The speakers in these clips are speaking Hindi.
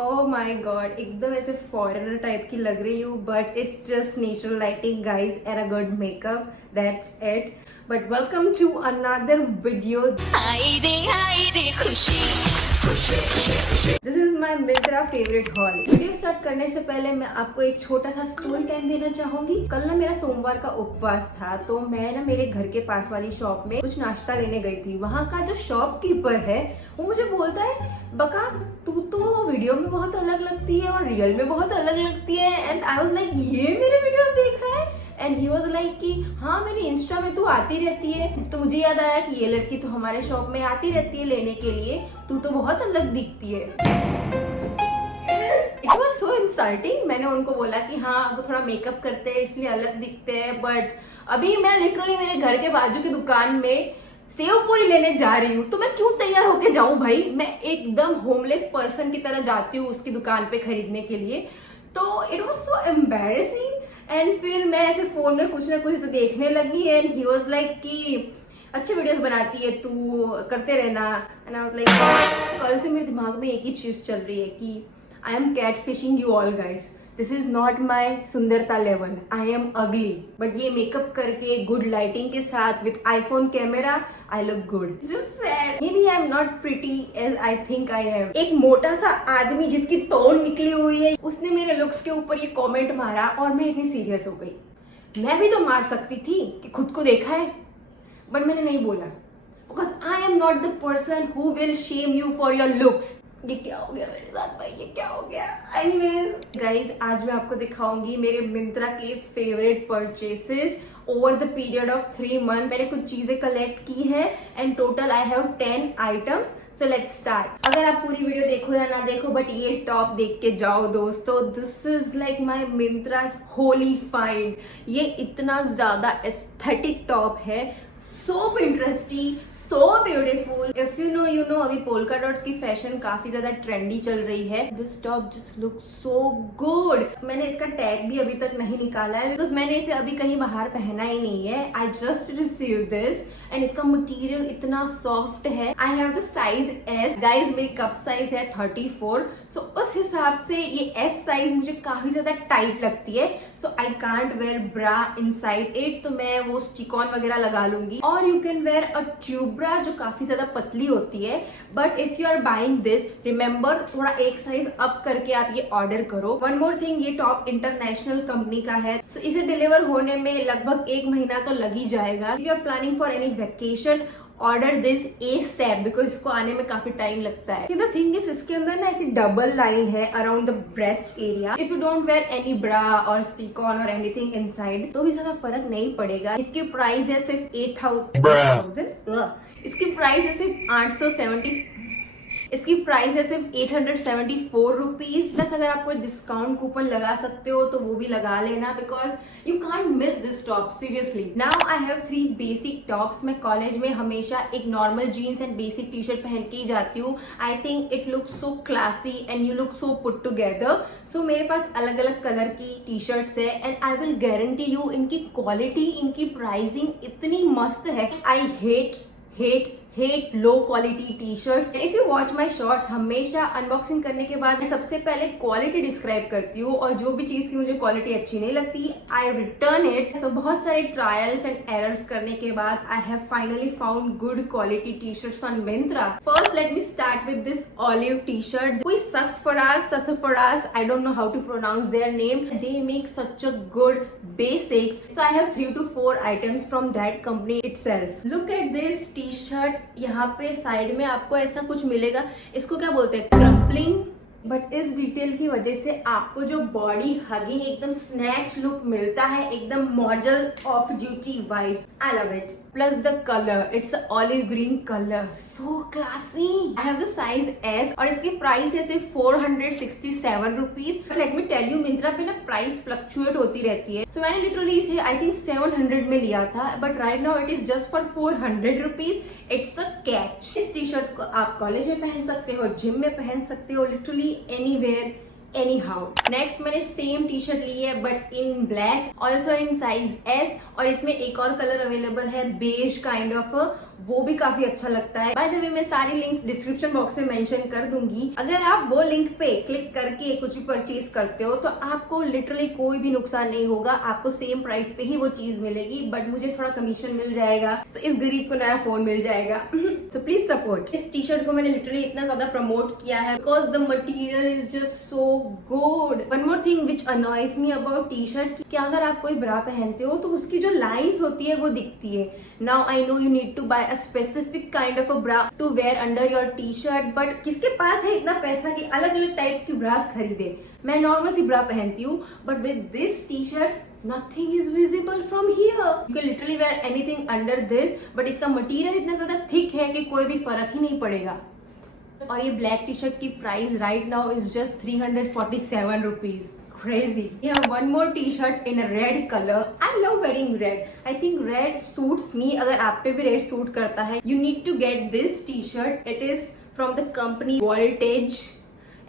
ओह माय गॉड, एकदम ऐसे फॉरेनर टाइप की लग रही हूँ, but it's just natural lighting guys and a good makeup, that's it. But welcome to another video. Hi रे Khushi. This is my Myntra favourite haul. Video start करने से पहले मैं आपको एक छोटा सा स्टोरी टाइम देना चाहूंगी. कल ना मेरा सोमवार का उपवास था, तो मैं ना मेरे घर के पास वाली शॉप में कुछ नाश्ता लेने गई थी. वहाँ का जो शॉपकीपर है वो मुझे बोलता है, बका तू तो वीडियो में बहुत अलग लगती है और रियल में बहुत अलग लगती है. एंड आई वाज लाइक, ये मेरे वीडियोस देख रहा है. एंड ही वॉज लाइक कि हाँ मेरी इंस्टा में तू आती रहती है. तो मुझे याद आया कि ये लड़की तो हमारे शॉप में आती रहती है लेने के लिए, तू तो बहुत अलग दिखती है. It was so insulting. मैंने उनको बोला कि हाँ वो थोड़ा मेकअप करते हैं इसलिए अलग दिखते हैं. बट अभी मैं लिटरली मेरे घर के बाजू की दुकान में सेव पूरी लेने जा रही हूँ, तो मैं क्यों तैयार होके जाऊं भाई. मैं एकदम होमलेस पर्सन की तरह जाती हूँ उसकी दुकान पे खरीदने के लिए. तो it was so embarrassing. And फिर मैं ऐसे फोन में कुछ ना कुछ देखने लगी एंड ही वाज लाइक कि अच्छे वीडियोस बनाती है तू, करते रहना. एंड आई वाज लाइक, कल से मेरे दिमाग में एक ही चीज चल रही है कि I am catfishing you all guys. This is not my सुंदरता level, I am ugly. But ये मेकअप करके गुड लाइटिंग के साथ with iPhone camera I look good. Just sad. Maybe I'm not pretty as I think I am. एक मोटा सा आदमी जिसकी तोड़ निकली हुई है, उसने मेरे लुक्स के ऊपर ये कमेंट मारा और मैं इतनी सीरियस हो गई. मैं भी तो मार सकती थी कि खुद को देखा है, बट मैंने नहीं बोला. Because I am not the person who will shame you for your looks. ये क्या हो गया मेरे साथ भाई, ये क्या हो गया. एनीवेज गाइज, आज मैं आपको दिखाऊंगी मेरे मिंत्रा के favourite purchases over the period of 3 month. मैंने कुछ चीजें कलेक्ट की है and total I have 10 items. So let's start. अगर आप पूरी वीडियो देखो या ना देखो, बट ये टॉप देख के जाओ दोस्तों. This is like my Myntra's holy find. ये इतना ज्यादा एस्थेटिक टॉप है, so Pinteresty, so beautiful. If you know, you know. अभी पोल्का डॉट्स की फैशन काफी ज्यादा ट्रेंडी चल रही है. This top just looks so good. मैंने इसका टैग भी अभी तक नहीं निकाला है बिकॉज मैंने इसे अभी कहीं बाहर पहना ही नहीं है. I just received this and इसका मटेरियल इतना सॉफ्ट है. I have the size S. Guys, मेरी कप साइज है 34. So उस हिसाब से ये S साइज मुझे काफी ज्यादा टाइट लगती है. So I can't wear bra inside it. तो मैं वो स्टिकॉन वगैरह लगा लूंगी. और you can wear a tube bra जो काफी ज्यादा पतली होती है. But if you are buying this, remember थोड़ा एक साइज अप करके आप ये ऑर्डर करो. वन मोर थिंग, ये टॉप इंटरनेशनल कंपनी का है. सो इसे डिलीवर होने में लगभग 1 महीना तो लग ही जाएगा. If you are planning for any vacation, order this ASAP because इसको आने में काफी टाइम लगता है. द थिंग इज, इसके अंदर ना ऐसी डबल लाइन है around the breast area. If you don't wear any bra और स्टिकॉन और एनीथिंग इनसाइड तो भी ज्यादा फर्क नहीं पड़ेगा. इसकी प्राइस है सिर्फ 8,000. इसकी प्राइस है सिर्फ 870. इसकी प्राइस है सिर्फ 874 रुपीज. प्लस अगर आप कोई डिस्काउंट कूपन लगा सकते हो तो वो भी लगा लेना because you can't miss this top seriously. Now I have 3 basic tops. मैं कॉलेज में हमेशा एक normal jeans and basic T shirt पहन के ही जाती हूँ. I think it look so classy and you look so put together. So मेरे पास अलग अलग कलर की टी शर्ट्स है and I will guarantee you इनकी क्वालिटी, इनकी प्राइसिंग इतनी मस्त है. I hate low quality T shirts. If you watch my shorts, हमेशा अनबॉक्सिंग करने के बाद मैं सबसे पहले क्वालिटी डिस्क्राइब करती हूँ और जो भी चीज की मुझे क्वालिटी अच्छी नहीं लगती आई रिटर्न इट. सो बहुत सारे ट्रायल्स एंड एरर्स करने के बाद I have finally found good quality T shirts on Myntra. First let me start with this olive T shirt. कोई Sassafras, I don't know how to pronounce their name. They make such a good basics. So I have 3 to 4 items from that company itself. Look at this T shirt. यहाँ पे साइड में आपको ऐसा कुछ मिलेगा, इसको क्या बोलते हैं, क्रम्पलिंग. बट इस डिटेल की वजह से आपको जो बॉडी हगिंग एकदम स्नैच लुक मिलता है, एकदम model off duty vibes. I love it. Plus the colour, it's olive green colour, so classy. I have the size S और इसकी प्राइस है सिर्फ 467 rupees. But let me tell you, Myntra पे ना प्राइस फ्लक्चुएट होती रहती है. सो मैंने लिटरली इसे आई थिंक 700 में लिया था, but right now it is just for 400 rupees. It's a catch. इस टी शर्ट को आप कॉलेज में पहन सकते हो, जिम में पहन सकते हो, literally anywhere any how. Next मैंने सेम टी शर्ट ली है but in black, also in size S. और इसमें एक और कलर अवेलेबल है, बेज काइंड ऑफ. वो भी काफी अच्छा लगता है। बाय द वे मैं सारी लिंक्स डिस्क्रिप्शन बॉक्स में मेंशन कर दूंगी। अगर आप वो लिंक पे क्लिक करके कुछ भी परचेज करते हो तो आपको लिटरली कोई भी नुकसान नहीं होगा, आपको सेम प्राइस पे ही वो चीज मिलेगी, बट मुझे थोड़ा कमीशन मिल जाएगा, तो इस गरीब को नया फोन मिल जाएगा। So please support. इस टी शर्ट को मैंने लिटरली इतना ज्यादा प्रमोट किया है because the material is just so good. One more thing which annoys me about T shirt, कि अगर आप कोई ब्रा पहनते हो तो उसकी जो लाइंस होती है वो दिखती है। Now I know you need to buy a specific kind of a bra to wear under your T-shirt, but किसके पास है इतना पैसा कि अलग अलग टाइप की ब्रास खरीदे। मैं नॉर्मल सी ब्रा पहनती हूँ, but with this T shirt nothing is visible from here. You can literally wear anything under this, but इसका मटेरियल इतना ज्यादा थिक है कि कोई भी फर्क ही नहीं पड़ेगा। और ये ब्लैक टी शर्ट की price right now is just 347 rupees. Crazy. We have one more t-shirt in a red color. I love wearing red. I think red suits me. अगर आप पे भी red suit करता है, you need to get this t-shirt. It is from the company Voltage.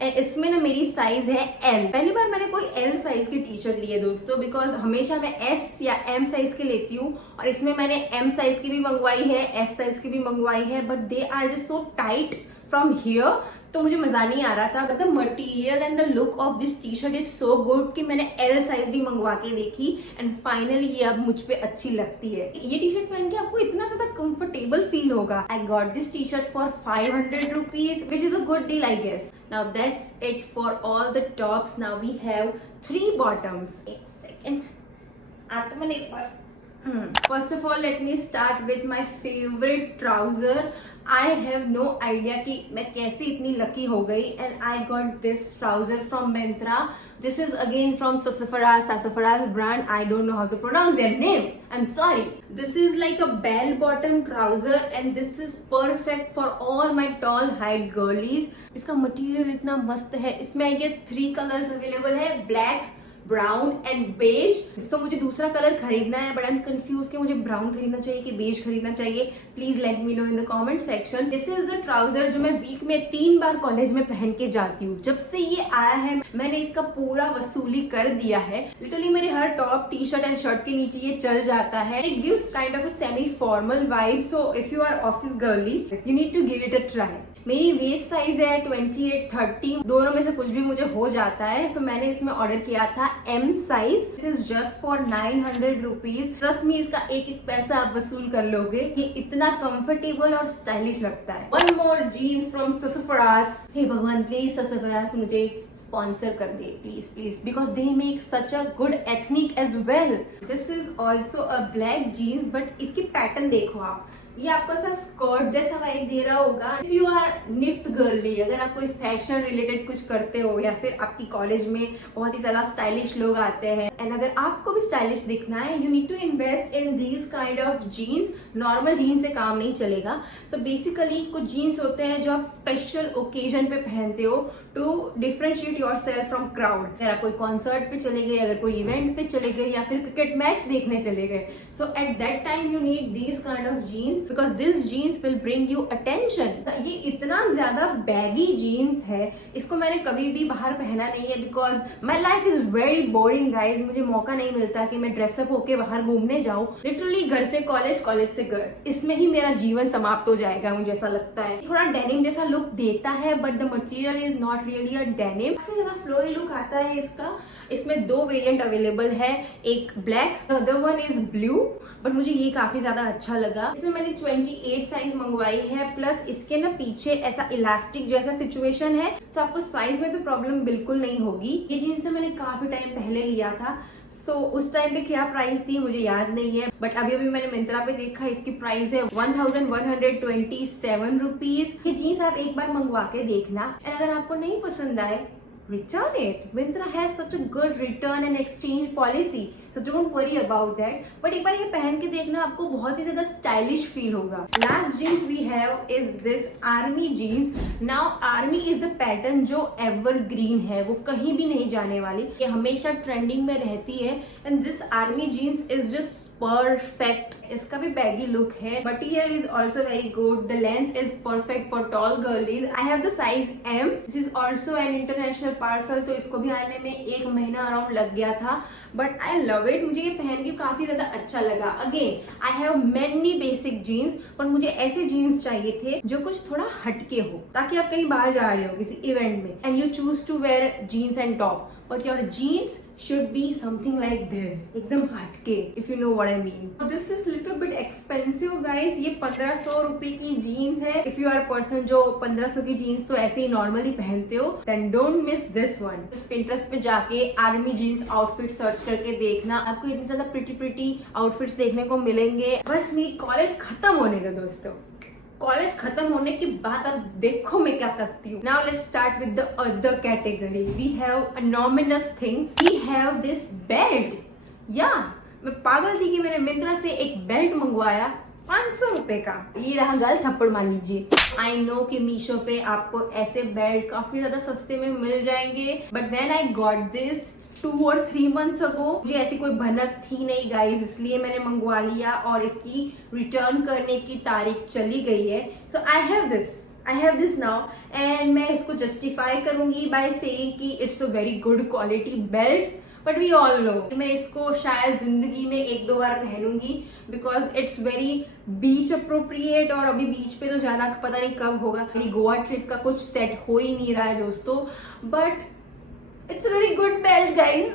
And इसमें ना मेरी साइज है एल। पहली बार मैंने कोई एल साइज की टी शर्ट ली है दोस्तों, बिकॉज हमेशा मैं एस या एम साइज के लेती हूँ, और इसमें मैंने एम साइज की भी मंगवाई है, एस साइज की भी मंगवाई है, but they are just so tight from here, तो मुझे मजा नहीं आ रहा था। But the material and the look of this T shirt is so good कि मैंने एल साइज भी मंगवा के देखी एंड फाइनली ये अब मुझ पे अच्छी लगती है। ये टी शर्ट पहन के आपको इतना ज्यादा कंफर्टेबल फील होगा। I got this T shirt for 500 rupees, which is a good deal I guess. Now that's it for all the tops. Now we have 3 bottoms. एक सेकेंड, आत्मनिर्भर। First of all, let me start with my favorite trouser. I have no idea कि मैं कैसे इतनी lucky हो गई, and I got this trouser from Myntra. This is again from Sassafras brand. I don't know how to pronounce their name. I'm sorry. This is like a bell bottom trouser and this is perfect for all my tall height girlies. इसका material इतना मस्त है। इसमें I guess 3 colors available है, black, ब्राउन एंड बेज। तो मुझे दूसरा कलर खरीदना है, बट आई एम कंफ्यूज कि मुझे ब्राउन खरीदना चाहिए कि बेज खरीदना चाहिए। Please let me know in the comment section. This is the trouser जो मैं वीक में 3 बार कॉलेज में पहन के जाती हूँ। जब से ये आया है मैंने इसका पूरा वसूली कर दिया है। लिटरली मेरे हर top, T shirt and shirt के नीचे ये चल जाता है। It gives kind of a semi formal vibe, so if you are office girly you need to give it a try. मेरी वेस्ट साइज है 28-30, दोनों में से कुछ भी मुझे हो जाता है, सो मैंने इसमें ऑर्डर किया था M size. This is just for 900 rupees. Trust me, इसका एक एक पैसा आप वसूल कर लोगे। ये इतना कंफर्टेबल और स्टाइलिश लगता है। One more jeans from Sassafras. हे भगवान, प्लीज ससफरास मुझे स्पॉन्सर कर दे please please, because they make such a good ethnic as well. This is also a black jeans, but इसकी पैटर्न देखो आप, ये आपको सा स्कर्ट जैसा वाइब दे रहा होगा। If you are NIFT girly, अगर आप कोई फैशन रिलेटेड कुछ करते हो या फिर आपकी कॉलेज में बहुत ही ज्यादा स्टाइलिश लोग आते हैं, एंड अगर आपको भी स्टाइलिश दिखना है, you need to invest in these kind of jeans. Normal jeans से काम नहीं चलेगा। सो बेसिकली कुछ जीन्स होते हैं जो आप स्पेशल ओकेजन पे पहनते हो to differentiate yourself from crowd. अगर आप कोई कॉन्सर्ट पे चले गए, अगर कोई इवेंट पे चले गए, या फिर क्रिकेट मैच देखने चले गए, so at that time you need these kind of jeans, because this jeans will bring you attention. ये इतना ज्यादा बैगी जीन्स है, इसको मैंने कभी भी बाहर पहना नहीं है, because my life is very boring guys. मुझे मौका नहीं मिलता कि मैं ड्रेसअप होके बाहर घूमने जाऊं। लिटरली घर से कॉलेज, कॉलेज से घर, इसमें ही मेरा जीवन समाप्त हो जाएगा, मुझे ऐसा लगता है। थोड़ा डेनिम जैसा लुक देता है, but the material is not really a denim. काफी ज्यादा फ्लोई लुक आता है इसका। इसमें 2 वेरिएंट अवेलेबल है, एक black, other one is blue, but मुझे ये काफी ज्यादा अच्छा लगा। इसमें मैंने 28 साइज मंगवाई है, प्लस इसके ना पीछे ऐसा इलास्टिक जैसा सिचुएशन है, तो आपको साइज में तो प्रॉब्लम बिल्कुल नहीं होगी। ये जीन्स मैंने काफी टाइम पहले लिया था, सो उस टाइम पे क्या प्राइस थी मुझे याद नहीं है, बट अभी अभी मैंने मिंत्रा पे देखा, इसकी प्राइस है 1127 रुपीज। ये जीन्स आप एक बार मंगवा के देखना, एंड अगर आपको नहीं पसंद आए, return it. Myntra has such a good return and exchange policy, so don't worry about that. But एक बार ये पहन के देखना, आपको बहुत ही ज्यादा स्टाइलिश फील होगा। Last jeans we have is this army jeans. Now army is the pattern जो evergreen है, वो कहीं भी नहीं जाने वाली, ये हमेशा ट्रेंडिंग में रहती है, and this army jeans is just perfect. इसका भी बैगी लुक है। Material is also very good. The length is perfect for tall girlies. I have the size M। This is also an international parcel, तो इसको भी आने में 1 महीना अराउंड लग गया था, बट आई लव इट। मुझे ये पहन के काफी ज्यादा अच्छा लगा। Again I have many basic jeans, पर मुझे ऐसे जीन्स चाहिए थे जो कुछ थोड़ा हटके हो, ताकि आप कहीं बाहर जा रहे हो किसी इवेंट में and you choose to wear jeans and top, but your jeans should be something like this, एकदम हटके, if you know what I mean. This is little bit expensive guys. ये 1500 रुपए की जीन्स है। If you are a person जो 1500 की जीन्स तो ऐसे ही नॉर्मली पहनते हो, then don't miss this one. Pinterest पे जाके आर्मी जीन्स आउटफिट सर्च करके देखना, आपको इतनी ज्यादा प्रिटी आउटफिट्स देखने को मिलेंगे। बस मेरी कॉलेज खत्म होने का दोस्तों, कॉलेज खत्म होने के बाद अब देखो मैं क्या करती हूँ। Now let's start with the other category. We have anonymous things. We have this belt. या मैं पागल थी कि मैंने मिंत्रा से एक बेल्ट मंगवाया 500 रुपए का। ये रहा गल थप्पड़ मान लीजिए। आई नो कि मीशो पे आपको ऐसे बेल्ट काफी ज्यादा सस्ते में मिल जाएंगे, but when I got this 2 or 3 months ago, मुझे ऐसी कोई भनक थी नहीं गाइज, इसलिए मैंने मंगवा लिया और इसकी रिटर्न करने की तारीख चली गई है। So I have this now and मैं इसको जस्टिफाई करूंगी बाय सेइंग कि it's a very good quality belt, but we all know मैं इसको शायद जिंदगी में 1-2 बार पहनूंगी because it's very beach appropriate, और अभी बीच पे तो जाना पता नहीं कब होगा। मेरी गोवा ट्रिप का कुछ सेट हो ही नहीं रहा है दोस्तों, but it's a very good belt guys.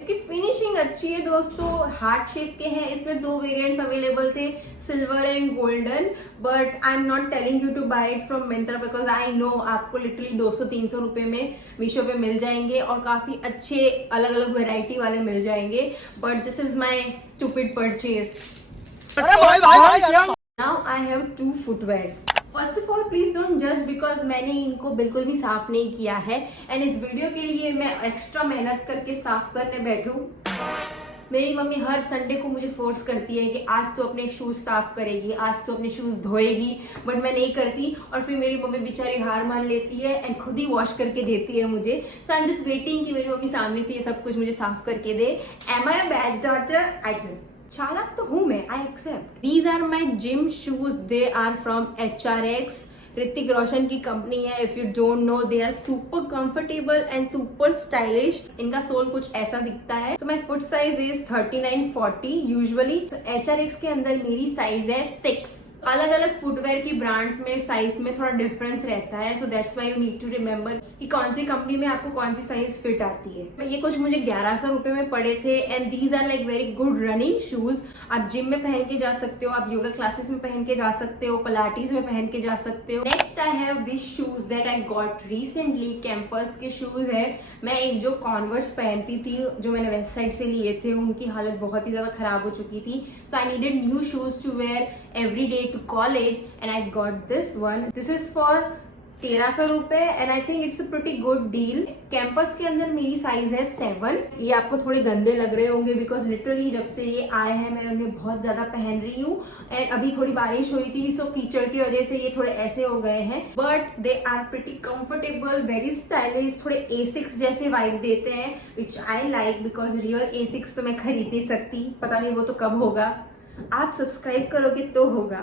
इसकी फिनिशिंग अच्छी है दोस्तों, हार्ट शेप के हैं। इसमें 2 वेरिएंट्स अवेलेबल थे, silver and golden, but I am not telling you to buy it from Myntra because I know आपको लिटरली 200-300 रुपए में मीशो पे मिल जाएंगे और काफी अच्छे अलग अलग वेराइटी वाले मिल जाएंगे, but this is my stupid purchase. Now I have 2 footwears. First of all please don't जज बिकॉज मैंने इनको बिल्कुल भी साफ नहीं किया है एंड इस वीडियो के लिए मैं एक्स्ट्रा मेहनत करके साफ करने बैठूं। मेरी मम्मी हर संडे को मुझे फोर्स करती है कि आज तो अपने शूज साफ करेगी, आज तो अपने शूज धोएगी, बट मैं नहीं करती और फिर मेरी मम्मी बेचारी हार मान लेती है एंड खुद ही वॉश करके देती है मुझे। सो आई एम जस्ट वेटिंग कि मेरी मम्मी सामने से ये सब कुछ मुझे साफ करके दे। Am I a bad daughter? I don't. चालाक तो हूं मैं, I accept. These are my gym shoes, they are from HRX, Hrithik Roshan की कंपनी है। If you don't know, they are super comfortable and super stylish. इनका सोल कुछ ऐसा दिखता है। So my foot size is 39-40 usually. HRX के अंदर मेरी साइज है 6। अलग अलग फुटवेयर की ब्रांड्स में साइज में थोड़ा डिफरेंस रहता है, so that's why you need to remember कि कौन सी कंपनी में आपको कौन सी साइज फिट आती है। ये कुछ मुझे 1100 रुपए में पड़े थे and these are like very good running shoes. आप जिम में पहन के जा सकते हो, आप योगा क्लासेस में पहन के जा सकते हो, पिलाटीज में पहन के जा सकते हो। Next I have this shoes that I got recently. Campus के शूज है। मैं एक जो कॉन्वर्स पहनती थी जो मैंने वेस्ट साइड से लिए थे, उनकी हालत बहुत ही ज्यादा खराब हो चुकी थी, so I needed new shoes to wear every day to college and I got this one. This is for 1300 रुपए and I think it's a pretty good deal. Campus के अंदर मेरी साइज है 7। ये आपको थोड़े गंदे लग रहे होंगे बिकॉज लिटरली जब से ये आए हैं मैं उन्हें बहुत ज्यादा पहन रही हूँ एंड अभी थोड़ी बारिश हुई थी सो कीचड़ की वजह से ये थोड़े ऐसे हो गए हैं, but they are pretty comfortable, very stylish, थोड़े A6 जैसे वाइब देते हैं which I like because real A6 तो मैं खरीद नहीं सकती, पता नहीं वो तो कब होगा। आप सब्सक्राइब करोगे तो होगा।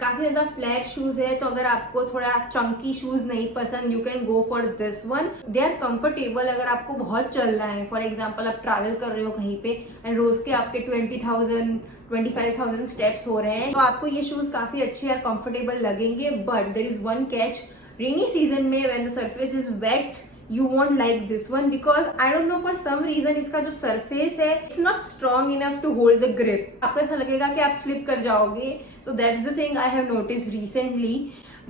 काफी ज्यादा फ्लैट शूज है, तो अगर आपको थोड़ा चंकी शूज नहीं पसंद, you can go for this one. They are comfortable अगर आपको बहुत चलना है। फॉर एग्जाम्पल आप ट्रैवल कर रहे हो कहीं पे एंड रोज के आपके 20,000-25,000 स्टेप्स हो रहे हैं, तो आपको ये शूज काफी अच्छे और कंफर्टेबल लगेंगे। But there is one catch, rainy season में when the surface is wet you won't like this one because I don't know for some reason इसका जो surface है it's not strong enough to hold the grip. आपको ऐसा लगेगा कि आप slip कर जाओगे. So that's the thing I have noticed recently.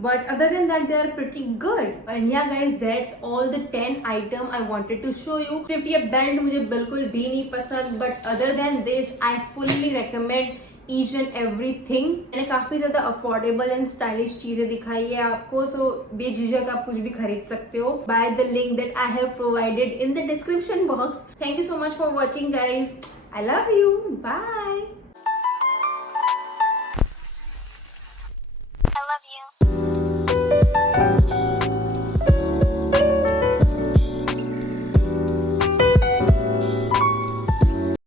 But other than that they are pretty good. And yeah guys, that's all the 10 item I wanted to show you. सिर्फ ये belt मुझे बिल्कुल भी नहीं पसंद, but other than this I fully recommend each and everything. मैंने काफी ज्यादा अफोर्डेबल एंड स्टाइलिश चीजें दिखाई है आपको, सो बेझिझक आप कुछ भी खरीद सकते हो by the link that I have provided in the description box. Thank you so much for watching guys. I love you. Bye.